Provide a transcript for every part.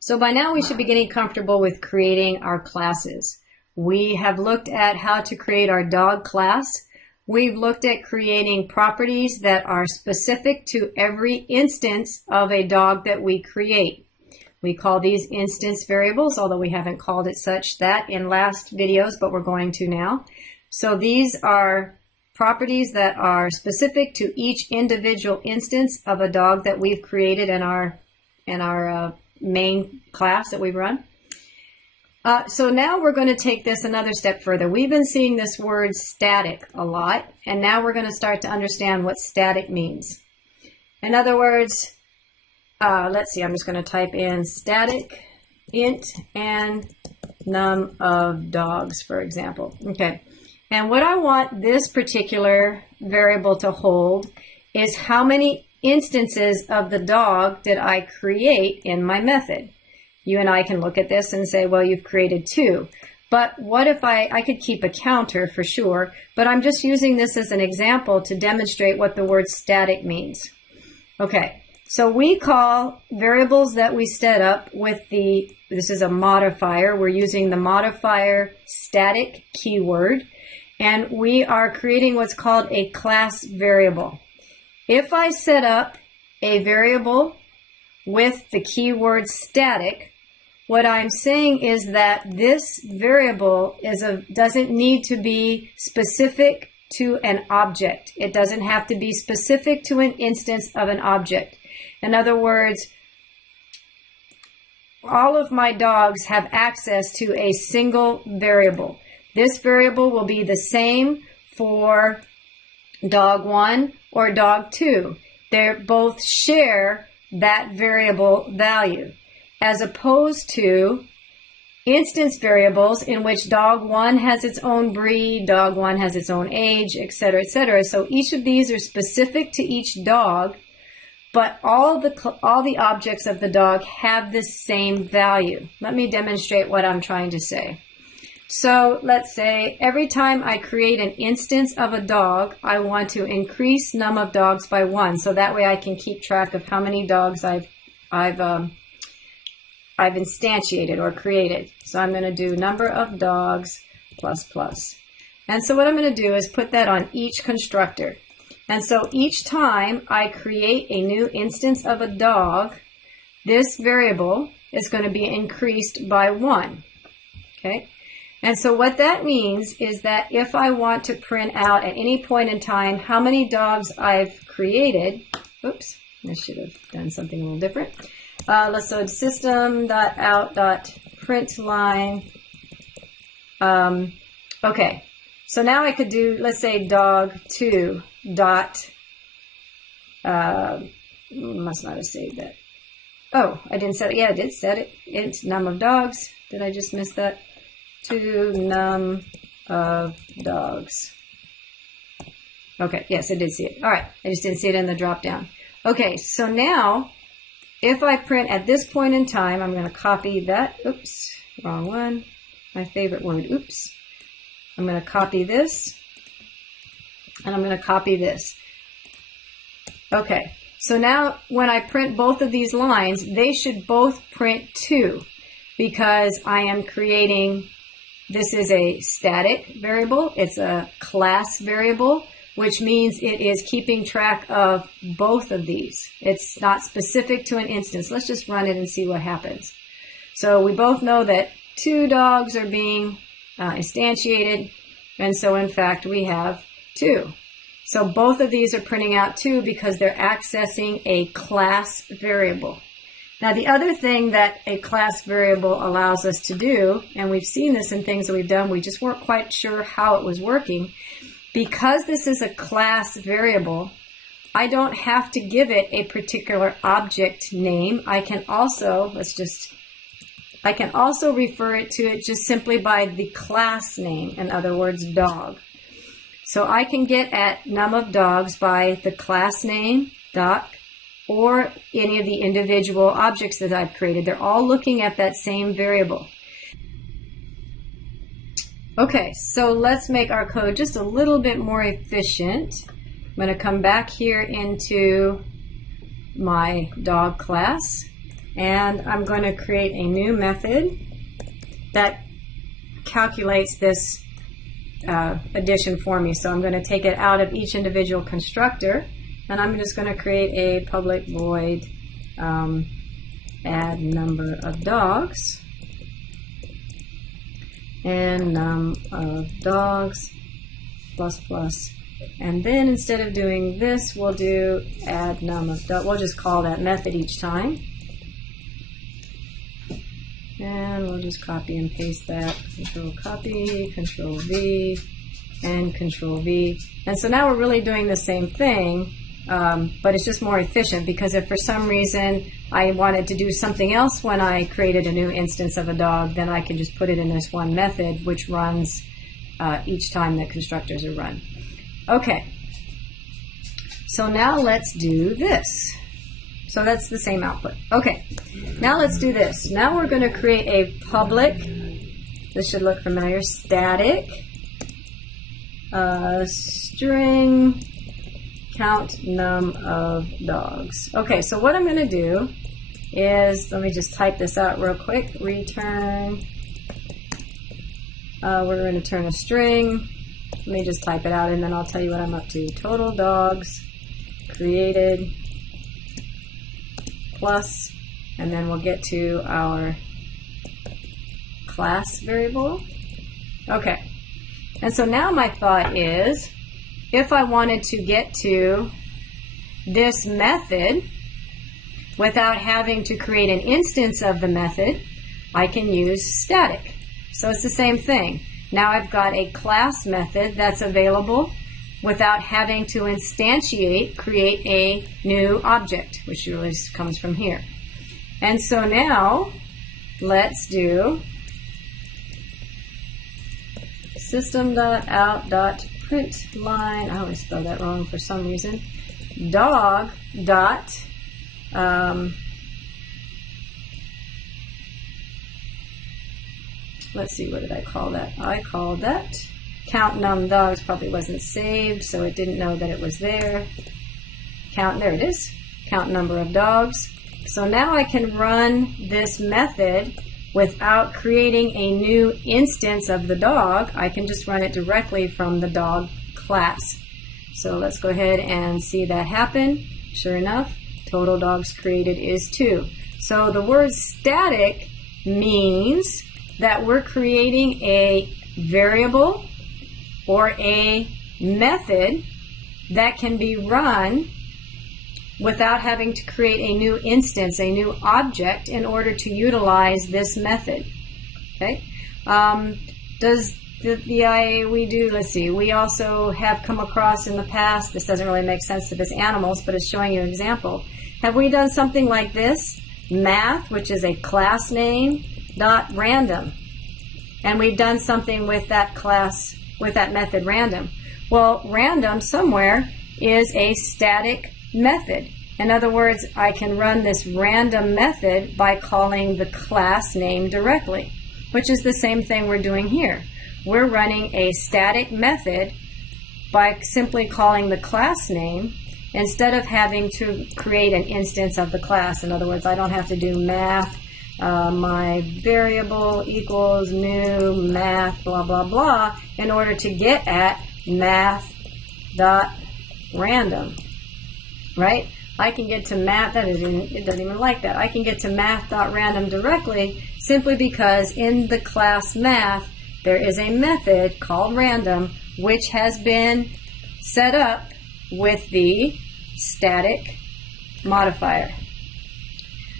So by now we should be getting comfortable with creating our classes. We have looked at how to create our dog class. We've looked at creating properties that are specific to every instance of a dog that we create. We call these instance variables, although we haven't called it such that in last videos, but we're going to now. So these are properties that are specific to each individual instance of a dog that we've created in our main class that we've run. So now we're going to take this another step further. We've been seeing this word static a lot, and now we're going to start to understand what static means. In other words, let's see, I'm just going to type in static int and num of dogs, for example. Okay, and what I want this particular variable to hold is how many instances of the dog did I create in my method. You and I can look at this and say, well, you've created 2. But what if I could keep a counter for sure, but I'm just using this as an example to demonstrate what the word static means. Okay, so we call variables that we set up with this is a modifier. We're using the modifier static keyword, and we are creating what's called a class variable. If I set up a variable with the keyword static, what I'm saying is that this variable doesn't need to be specific to an object. It doesn't have to be specific to an instance of an object. In other words, all of my dogs have access to a single variable. This variable will be the same for dog 1 or dog 2. They both share that variable value, as opposed to instance variables in which dog 1 has its own breed, dog 1 has its own age, etc., etc. So each of these are specific to each dog, but all the objects of the dog have the same value. Let me demonstrate what I'm trying to say. So let's say every time I create an instance of a dog, I want to increase num of dogs by 1, so that way I can keep track of how many dogs I've instantiated or created. So I'm going to do number of dogs plus plus. And so what I'm going to do is put that on each constructor. And so each time I create a new instance of a dog, this variable is going to be increased by 1. Okay? And so what that means is that if I want to print out at any point in time how many dogs I've created, oops, I should have done something a little different. Let's do system.out.println. Okay, so now I could do, let's say, dog 2 dot, must not have saved that. Oh, I didn't set it. Yeah, I did set it. Int num of dogs. Did I just miss that? 2 num of dogs. Okay, yes, I did see it. All right, I just didn't see it in the drop down. Okay, so now if I print at this point in time, I'm going to copy that. Oops, wrong one. My favorite word, oops. I'm going to copy this, and I'm going to copy this. Okay, so now when I print both of these lines, they should both print 2 because I am creating, this is a static variable, it's a class variable, which means it is keeping track of both of these. It's not specific to an instance. Let's just run it and see what happens. So we both know that 2 dogs are being instantiated, and so in fact we have 2. So both of these are printing out 2 because they're accessing a class variable. Now the other thing that a class variable allows us to do, and we've seen this in things that we've done, we just weren't quite sure how it was working. Because this is a class variable, I don't have to give it a particular object name. I can also, I can also refer it to it just simply by the class name, in other words, dog. So I can get at num of dogs by the class name, doc, or any of the individual objects that I've created. They're all looking at that same variable. Okay, so let's make our code just a little bit more efficient. I'm going to come back here into my dog class. and I'm going to create a new method that calculates this addition for me. So I'm going to take it out of each individual constructor, and I'm just going to create a public void add number of dogs, and num of dogs plus plus, and then instead of doing this, we'll do add num of dogs. We'll just call that method each time, and we'll just copy and paste that. Control copy, Control V, and Control V. And so now we're really doing the same thing, but it's just more efficient, because if for some reason I wanted to do something else when I created a new instance of a dog, then I can just put it in this one method, which runs each time that constructors are run. Okay, so now let's do this. So that's the same output. Okay, now let's do this. Now we're going to create a public, this should look familiar, static string count num of dogs. Okay, so what I'm going to do is, let me just type this out real quick, return, we're going to turn a string. Let me just type it out and then I'll tell you what I'm up to. Total dogs created plus, and then we'll get to our class variable. Okay, and so now my thought is, if I wanted to get to this method without having to create an instance of the method, I can use static. So it's the same thing. Now I've got a class method that's available without having to instantiate, create a new object, which really comes from here. And so now let's do system.out.println, I always spell that wrong for some reason, dog dot let's see, what did I call that? I called that count num dogs. Probably wasn't saved, so it didn't know that it was there. Count, there it is, count number of dogs. So now I can run this method without creating a new instance of the dog. I can just run it directly from the dog class. So let's go ahead and see that happen. Sure enough, total dogs created is 2. So the word static means that we're creating a variable or a method that can be run without having to create a new instance, a new object, in order to utilize this method. Okay? Let's see, we also have come across in the past, this doesn't really make sense to this animals, but it's showing you an example. Have we done something like this? Math, which is a class name, dot random. And we've done something with that class, with that method random. Well, random somewhere is a static method. In other words, I can run this random method by calling the class name directly, which is the same thing we're doing here. We're running a static method by simply calling the class name instead of having to create an instance of the class. In other words, I don't have to do math, my variable equals new math, blah, blah, blah, in order to get at math.random, right? I can get to math, it doesn't even like that. I can get to math.random directly simply because in the class math, there is a method called random which has been set up with the static modifier.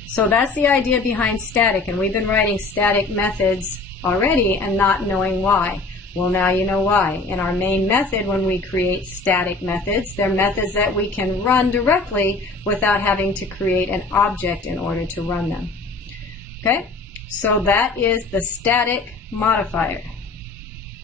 So that's the idea behind static, and we've been writing static methods already and not knowing why. Well, now you know why. In our main method, when we create static methods, they're methods that we can run directly without having to create an object in order to run them. Okay? So that is the static modifier.